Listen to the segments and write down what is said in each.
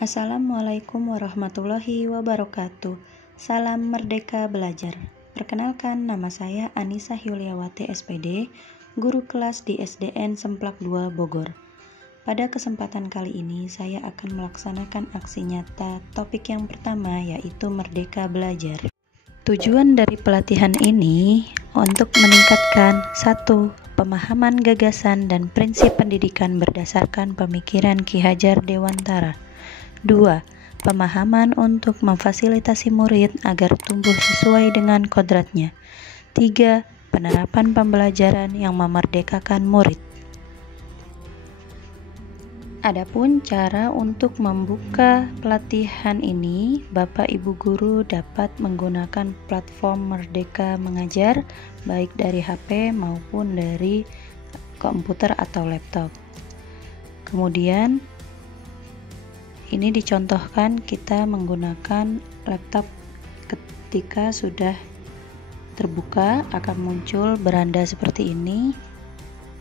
Assalamualaikum warahmatullahi wabarakatuh. Salam Merdeka Belajar. Perkenalkan, nama saya Anissa Yuliawati SPD, guru kelas di SDN Semplak 2 Bogor. Pada kesempatan kali ini, saya akan melaksanakan aksi nyata topik yang pertama, yaitu Merdeka Belajar. Tujuan dari pelatihan ini untuk meningkatkan 1. Pemahaman gagasan dan prinsip pendidikan berdasarkan pemikiran Ki Hajar Dewantara. 2. Pemahaman untuk memfasilitasi murid agar tumbuh sesuai dengan kodratnya. 3. Penerapan pembelajaran yang memerdekakan murid. Adapun cara untuk membuka pelatihan ini, Bapak Ibu guru dapat menggunakan platform Merdeka Mengajar, baik dari HP maupun dari komputer atau laptop. Kemudian ini dicontohkan kita menggunakan laptop. Ketika sudah terbuka akan muncul beranda seperti ini.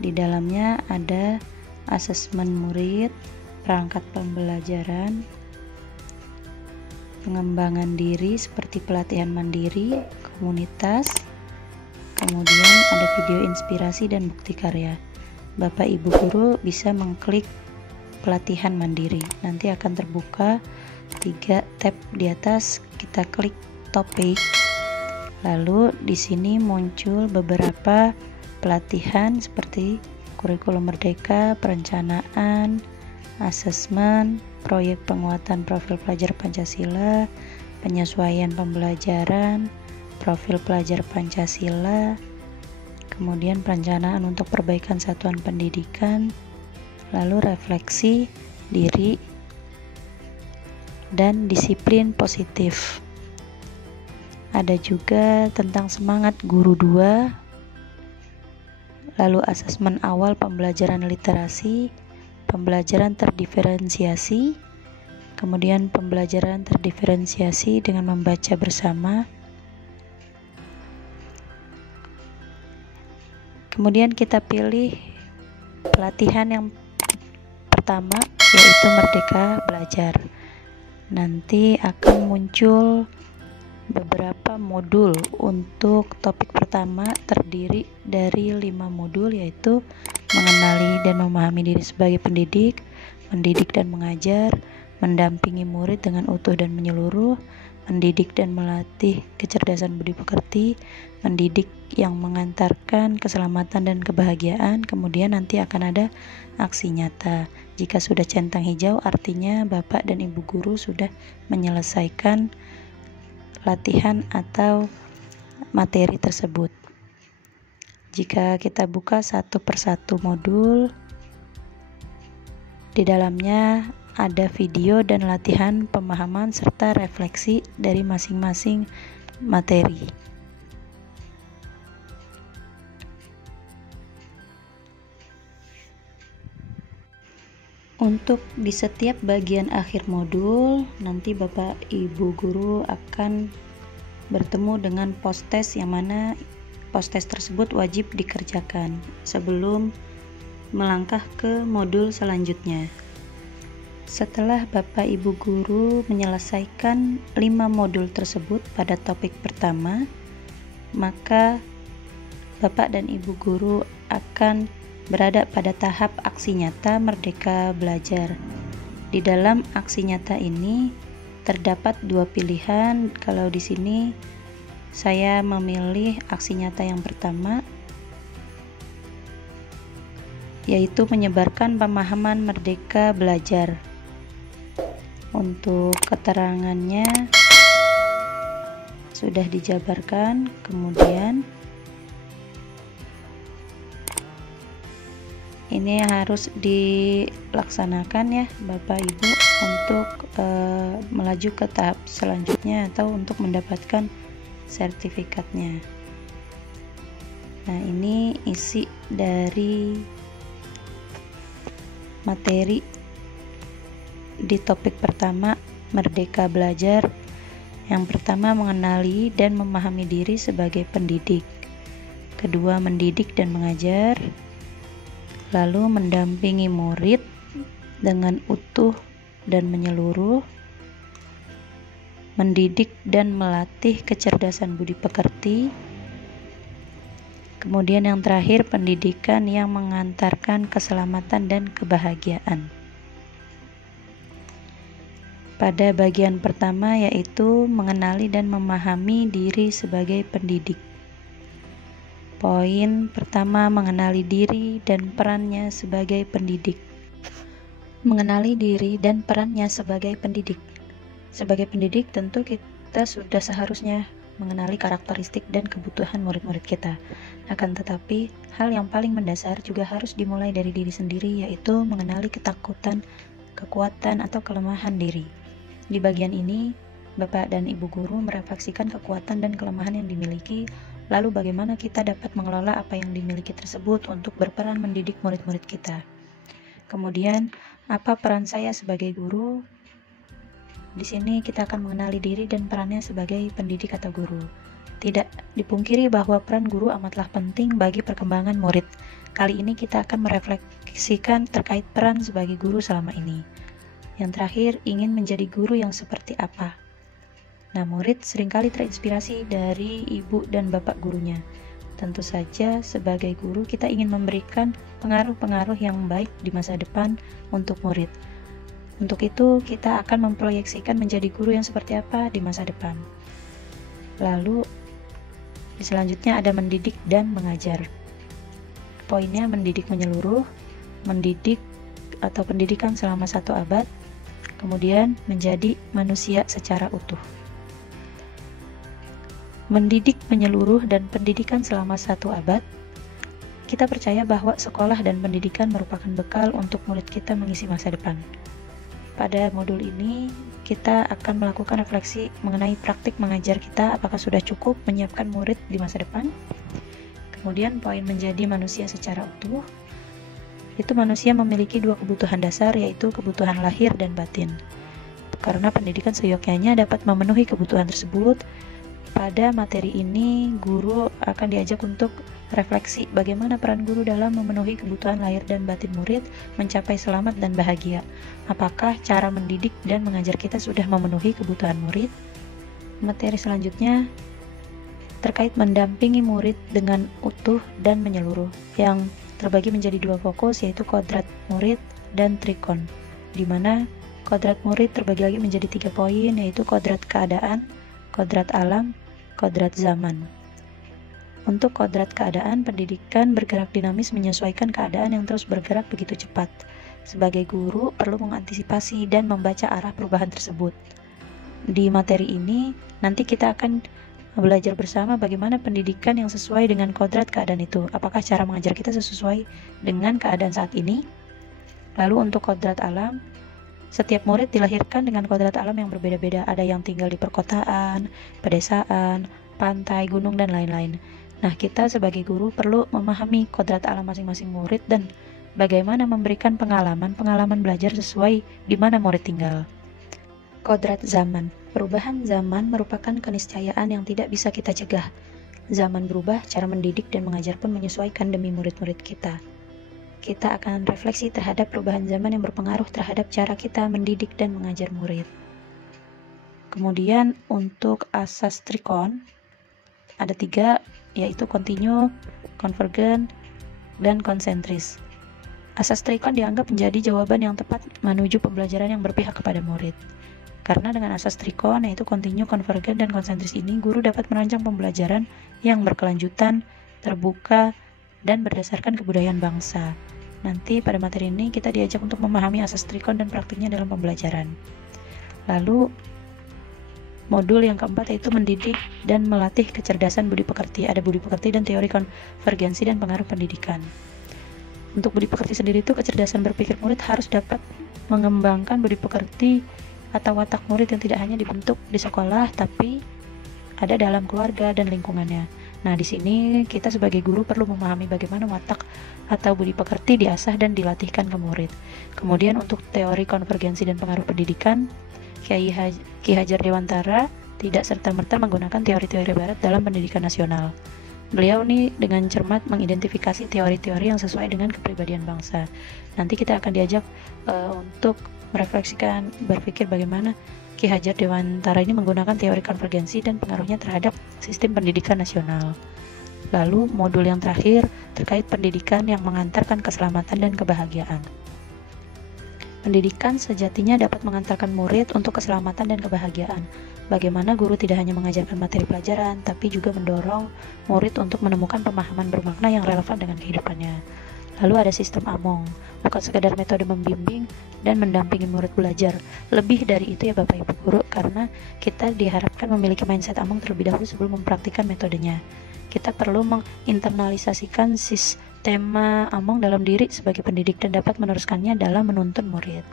Di dalamnya ada asesmen murid, perangkat pembelajaran, pengembangan diri seperti pelatihan mandiri, komunitas, kemudian ada video inspirasi dan bukti karya. Bapak Ibu guru bisa mengklik pelatihan mandiri, nanti akan terbuka 3 tab di atas. Kita klik topik, lalu di sini muncul beberapa pelatihan seperti kurikulum merdeka, perencanaan, asesmen, proyek penguatan profil pelajar Pancasila, penyesuaian pembelajaran, profil pelajar Pancasila, kemudian perencanaan untuk perbaikan satuan pendidikan, lalu refleksi diri dan disiplin positif. Ada juga tentang semangat guru 2, lalu asesmen awal pembelajaran literasi, pembelajaran terdiferensiasi, kemudian pembelajaran terdiferensiasi dengan membaca bersama. Kemudian kita pilih pelatihan yang pertama, yaitu Merdeka Belajar. Nanti akan muncul beberapa modul. Untuk topik pertama terdiri dari 5 modul, yaitu mengenali dan memahami diri sebagai pendidik, mendidik dan mengajar, mendampingi murid dengan utuh dan menyeluruh, mendidik dan melatih kecerdasan budi pekerti, mendidik yang mengantarkan keselamatan dan kebahagiaan. Kemudian nanti akan ada aksi nyata. Jika sudah centang hijau, artinya Bapak dan Ibu guru sudah menyelesaikan latihan atau materi tersebut. Jika kita buka satu persatu modul, di dalamnya ada video dan latihan pemahaman serta refleksi dari masing-masing materi. Untuk di setiap bagian akhir modul, nanti Bapak Ibu guru akan bertemu dengan post-test, yang mana post-test tersebut wajib dikerjakan sebelum melangkah ke modul selanjutnya. Setelah Bapak Ibu guru menyelesaikan 5 modul tersebut pada topik pertama, maka Bapak dan Ibu guru akan berada pada tahap aksi nyata Merdeka Belajar. Di dalam aksi nyata ini terdapat 2 pilihan. Kalau di sini saya memilih aksi nyata yang pertama, yaitu menyebarkan pemahaman Merdeka Belajar. Untuk keterangannya sudah dijabarkan. Kemudian ini harus dilaksanakan ya Bapak Ibu untuk melaju ke tahap selanjutnya atau untuk mendapatkan sertifikatnya. Nah, ini isi dari materi di topik pertama, Merdeka Belajar. Yang pertama, mengenali dan memahami diri sebagai pendidik. Kedua, mendidik dan mengajar. Lalu mendampingi murid dengan utuh dan menyeluruh, mendidik dan melatih kecerdasan budi pekerti. Kemudian yang terakhir, pendidikan yang mengantarkan keselamatan dan kebahagiaan. Pada bagian pertama yaitu mengenali dan memahami diri sebagai pendidik. Poin pertama, mengenali diri dan perannya sebagai pendidik. Mengenali diri dan perannya sebagai pendidik. Sebagai pendidik tentu kita sudah seharusnya mengenali karakteristik dan kebutuhan murid-murid kita. Akan tetapi, hal yang paling mendasar juga harus dimulai dari diri sendiri, yaitu mengenali ketakutan, kekuatan, atau kelemahan diri. Di bagian ini, Bapak dan Ibu guru merefleksikan kekuatan dan kelemahan yang dimiliki, lalu bagaimana kita dapat mengelola apa yang dimiliki tersebut untuk berperan mendidik murid-murid kita. Kemudian, apa peran saya sebagai guru? Di sini kita akan mengenali diri dan perannya sebagai pendidik atau guru. Tidak dipungkiri bahwa peran guru amatlah penting bagi perkembangan murid. Kali ini kita akan merefleksikan terkait peran sebagai guru selama ini. Yang terakhir, ingin menjadi guru yang seperti apa? Nah, murid seringkali terinspirasi dari ibu dan bapak gurunya. Tentu saja sebagai guru kita ingin memberikan pengaruh-pengaruh yang baik di masa depan untuk murid. Untuk itu, kita akan memproyeksikan menjadi guru yang seperti apa di masa depan. Lalu, selanjutnya ada mendidik dan mengajar. Poinnya mendidik menyeluruh, mendidik atau pendidikan selama 1 abad, kemudian menjadi manusia secara utuh. Mendidik menyeluruh dan pendidikan selama 1 abad. Kita percaya bahwa sekolah dan pendidikan merupakan bekal untuk murid kita mengisi masa depan. Pada modul ini, kita akan melakukan refleksi mengenai praktik mengajar kita, apakah sudah cukup menyiapkan murid di masa depan. Kemudian poin menjadi manusia secara utuh, itu manusia memiliki 2 kebutuhan dasar, yaitu kebutuhan lahir dan batin. Karena pendidikan seyogyanya dapat memenuhi kebutuhan tersebut, pada materi ini guru akan diajak untuk refleksi bagaimana peran guru dalam memenuhi kebutuhan lahir dan batin murid mencapai selamat dan bahagia. Apakah cara mendidik dan mengajar kita sudah memenuhi kebutuhan murid? Materi selanjutnya terkait mendampingi murid dengan utuh dan menyeluruh, yang terbagi menjadi 2 fokus, yaitu kodrat murid dan trikon, di mana kodrat murid terbagi lagi menjadi 3 poin, yaitu kodrat keadaan, kodrat alam, kodrat zaman. Untuk kodrat keadaan, pendidikan bergerak dinamis menyesuaikan keadaan yang terus bergerak begitu cepat. Sebagai guru, perlu mengantisipasi dan membaca arah perubahan tersebut. Di materi ini, nanti kita akan belajar bersama bagaimana pendidikan yang sesuai dengan kodrat keadaan itu. Apakah cara mengajar kita sesuai dengan keadaan saat ini? Lalu untuk kodrat alam, setiap murid dilahirkan dengan kodrat alam yang berbeda-beda. Ada yang tinggal di perkotaan, pedesaan, pantai, gunung, dan lain-lain. Nah, kita sebagai guru perlu memahami kodrat alam masing-masing murid dan bagaimana memberikan pengalaman belajar sesuai di mana murid tinggal. Kodrat zaman. Perubahan zaman merupakan keniscayaan yang tidak bisa kita cegah. Zaman berubah, cara mendidik dan mengajar pun menyesuaikan demi murid-murid kita. Kita akan refleksi terhadap perubahan zaman yang berpengaruh terhadap cara kita mendidik dan mengajar murid. Kemudian untuk asas trikon, ada 3, yaitu kontinu, konvergen, dan konsentris. Asas trikon dianggap menjadi jawaban yang tepat menuju pembelajaran yang berpihak kepada murid. Karena dengan asas trikon, yaitu kontinu, konvergen, dan konsentris ini, guru dapat merancang pembelajaran yang berkelanjutan, terbuka, dan berdasarkan kebudayaan bangsa. Nanti pada materi ini kita diajak untuk memahami asas trikon dan praktiknya dalam pembelajaran. Lalu modul yang keempat yaitu mendidik dan melatih kecerdasan budi pekerti. Ada budi pekerti dan teori konvergensi dan pengaruh pendidikan. Untuk budi pekerti sendiri itu kecerdasan berpikir murid harus dapat mengembangkan budi pekerti atau watak murid yang tidak hanya dibentuk di sekolah tapi ada dalam keluarga dan lingkungannya. Nah, di sini kita sebagai guru perlu memahami bagaimana watak atau budi pekerti diasah dan dilatihkan ke murid. Kemudian untuk teori konvergensi dan pengaruh pendidikan, Ki Hajar Dewantara tidak serta-merta menggunakan teori-teori barat dalam pendidikan nasional. Beliau nih dengan cermat mengidentifikasi teori-teori yang sesuai dengan kepribadian bangsa. Nanti kita akan diajak untuk merefleksikan, berpikir bagaimana Ki Hajar Dewantara ini menggunakan teori konvergensi dan pengaruhnya terhadap sistem pendidikan nasional. Lalu modul yang terakhir terkait pendidikan yang mengantarkan keselamatan dan kebahagiaan. Pendidikan sejatinya dapat mengantarkan murid untuk keselamatan dan kebahagiaan. Bagaimana guru tidak hanya mengajarkan materi pelajaran, tapi juga mendorong murid untuk menemukan pemahaman bermakna yang relevan dengan kehidupannya. Lalu ada sistem Among, bukan sekadar metode membimbing dan mendampingi murid belajar. Lebih dari itu ya Bapak Ibu Guru, karena kita diharapkan memiliki mindset Among terlebih dahulu sebelum mempraktikkan metodenya. Kita perlu menginternalisasikan sistema Among dalam diri sebagai pendidik dan dapat meneruskannya dalam menuntun murid.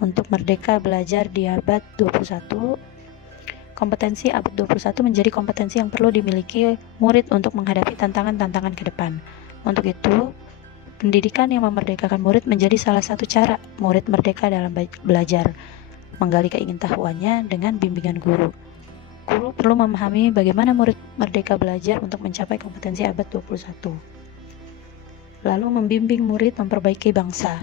Untuk merdeka belajar di abad 21, kompetensi abad 21 menjadi kompetensi yang perlu dimiliki murid untuk menghadapi tantangan-tantangan ke depan. Untuk itu, pendidikan yang memerdekakan murid menjadi salah satu cara murid merdeka dalam belajar, menggali keingintahuannya dengan bimbingan guru. Guru perlu memahami bagaimana murid merdeka belajar untuk mencapai kompetensi abad 21. Lalu membimbing murid memperbaiki bangsa.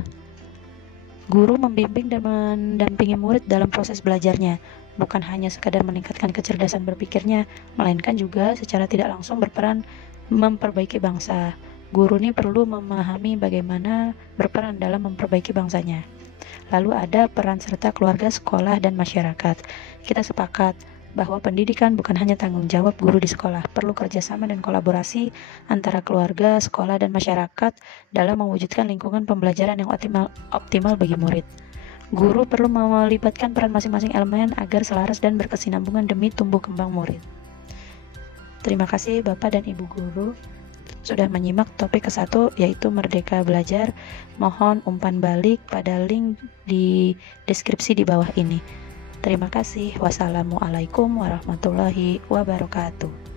Guru membimbing dan mendampingi murid dalam proses belajarnya, bukan hanya sekadar meningkatkan kecerdasan berpikirnya, melainkan juga secara tidak langsung berperan memperbaiki bangsa. Guru ini perlu memahami bagaimana berperan dalam memperbaiki bangsanya. Lalu ada peran serta keluarga, sekolah, dan masyarakat. Kita sepakat bahwa pendidikan bukan hanya tanggung jawab guru di sekolah, perlu kerjasama dan kolaborasi antara keluarga, sekolah, dan masyarakat dalam mewujudkan lingkungan pembelajaran yang optimal bagi murid. Guru perlu melibatkan peran masing-masing elemen agar selaras dan berkesinambungan demi tumbuh kembang murid. Terima kasih Bapak dan Ibu Guru sudah menyimak topik ke-1 yaitu Merdeka Belajar. Mohon umpan balik pada link di deskripsi di bawah ini. Terima kasih. Wassalamualaikum warahmatullahi wabarakatuh.